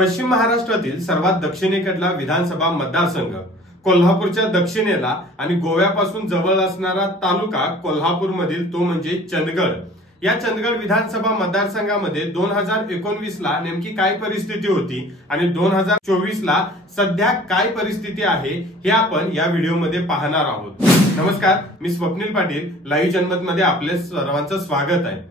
पश्चिम महाराष्ट्रातील सर्वात दक्षिणेकडला विधानसभा मतदारसंघ कोल्हापूरच्या दक्षिणेला आणि गोव्यापासून जवळ असणारा तालुका कोल्हापूर मधील तो म्हणजे चंदगड। या चंदगड विधानसभा मतदारसंघामध्ये 2019 ला नेमकी काय परिस्थिती होती आणि 2024 ला सध्या काय परिस्थिती आहे हे आपण या व्हिडिओमध्ये पाहणार आहोत। नमस्कार, मी स्वप्नील पाटील, लाईव्ह जनमत मध्ये आपले सर्वांचं स्वागत आहे।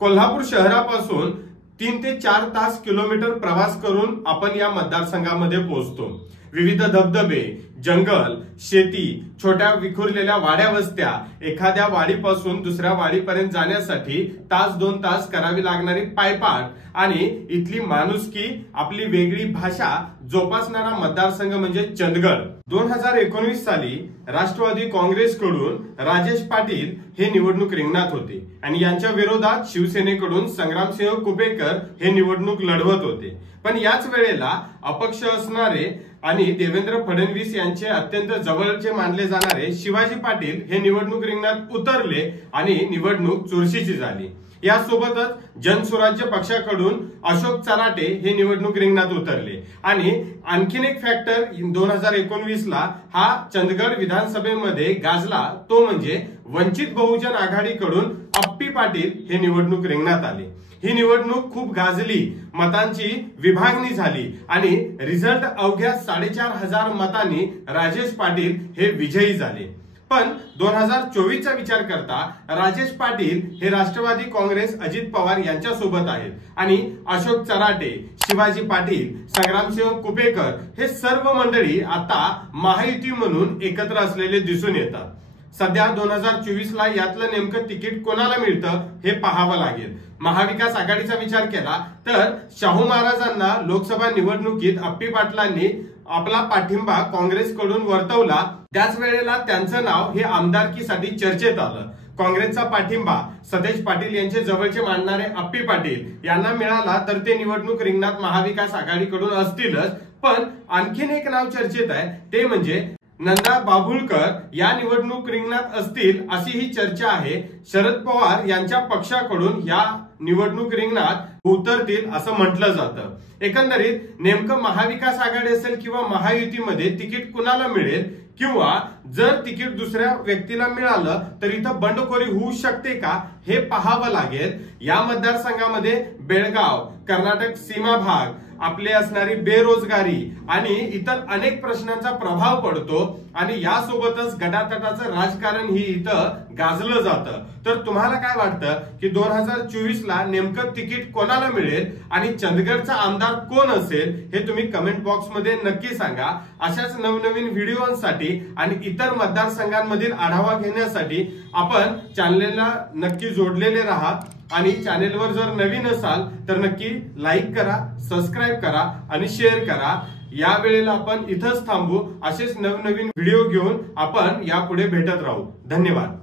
कोल्हापूर शहरापासून 3 ते 4 तास किलोमीटर प्रवास करून आपण या मतदारसंघामध्ये पोहोचतो। विविध धबधबे, जंगल, शेती, छोट्या विखुरलेल्या वाड्या वस्त्या, एखाद्या वाडीपासून दुसऱ्या वाडीपर्यंत जाण्यासाठी तास 2 तास करावी लागणारी पायपाट आणि इथली माणुसकी, आपली वेगळी भाषा जोपासणारा मतदारसंघ म्हणजे चंदगड। 2019 साली राष्ट्रवादी काँग्रेसकडून राजेश पाटील हे निवडणूक रिंगणात होते आणि यांच्या विरोधात शिवसेनेकडून संग्रामसिंह कुपेकर हे निवडणूक लढवत होते। पण याच वेळेला अपक्ष असणारे आणि देवेंद्र फडणवीस यांचे अत्यंत जवळचे मानले जाणारे शिवाजी पाटील हे निवडणूक रिंगणात उतरले आणि निवडणूक चुरशीची झाली। यासोबतच जनसुराज्य पक्षाकडून अशोक चराटे हे निवडणूक रिंगणात उतरले आणि आणखीन एक फॅक्टर 2019 ला हा चंदगड विधानसभेमध्ये गाजला, तो म्हणजे वंचित बहुजन आघाडीकडून अप्पी पाटील हे निवडणूक रिंगणात आले। ही निवडणूक खूप गाजली, मतांची विभागणी झाली आणि रिझल्ट अवघ्या 4,500 मतांनी राजेश पाटील हे विजयी झाले। पण 2024 चा विचार करता राजेश पाटील हे राष्ट्रवादी काँग्रेस अजित पवार यांच्या सोबत आहेत आणि अशोक चराटे, शिवाजी पाटील, संग्रामसिंह कुपेकर हे सर्व मंडळी आता महायुती म्हणून एकत्र असलेले दिसून येतात। सध्या 2024 ला यातलं नेमकं तिकीट कोणाला मिळतं हे पाहावं लागेल। महाविकास आघाडीचा विचार केला तर शाहू महाराजांना लोकसभा निवडणुकीत अप्पी पाटलांनी आपला पाठिंबा काँग्रेसकडून वर्तवला, त्याच वेळेला त्यांचं नाव हे आमदारकीसाठी चर्चेत आलं। काँग्रेसचा पाठिंबा सतेज पाटील यांचे जवळचे मानणारे अप्पी पाटील यांना मिळाला तर ते निवडणूक रिंगणात महाविकास आघाडीकडून असतीलच, पण आणखीन एक नाव चर्चेत आहे, ते म्हणजे नंदा बाभुळकर या निवडणूक रिंगणात असतील अशी ही चर्चा आहे। शरद पवार यांच्या पक्षाकडून या निवडणूक रिंगणात उतरतील असं म्हटलं जातं। एकंदरीत नेमकं महाविकास आघाडी असेल किंवा महायुतीमध्ये तिकीट कुणाला मिळेल किंवा जर तिकीट दुसऱ्या व्यक्तीला मिळालं तर इथं बंडखोरी होऊ शकते का हे पाहावं लागेल। या मतदारसंघामध्ये बेळगाव, कर्नाटक सीमा भाग, आपले असणारी बेरोजगारी आणि इतर अनेक प्रश्नांचा प्रभाव पडतो आणि यासोबतच गटातटाचं राजकारण ही इथं गाजलं जातं। तर तुम्हाला काय वाटतं की 2024 ला नेमकं तिकीट कोणाला मिळेल आणि चंदगडचा आमदार कोण असेल हे तुम्ही कमेंट बॉक्स मध्ये नक्की सांगा। अशाच नवनवीन व्हिडिओसाठी आणि इतर मतदारसंघांमधील आढावा घेण्यासाठी आपण चॅनलला नक्की जोडलेले राहा आणि चॅनेलवर जर नवीन असाल तर नक्की लाईक करा, सबस्क्राईब करा आणि शेअर करा। या वेळेला आपण इथंच थांबू, असेच नवनवीन व्हिडिओ घेऊन आपण यापुढे भेटत राहू। धन्यवाद।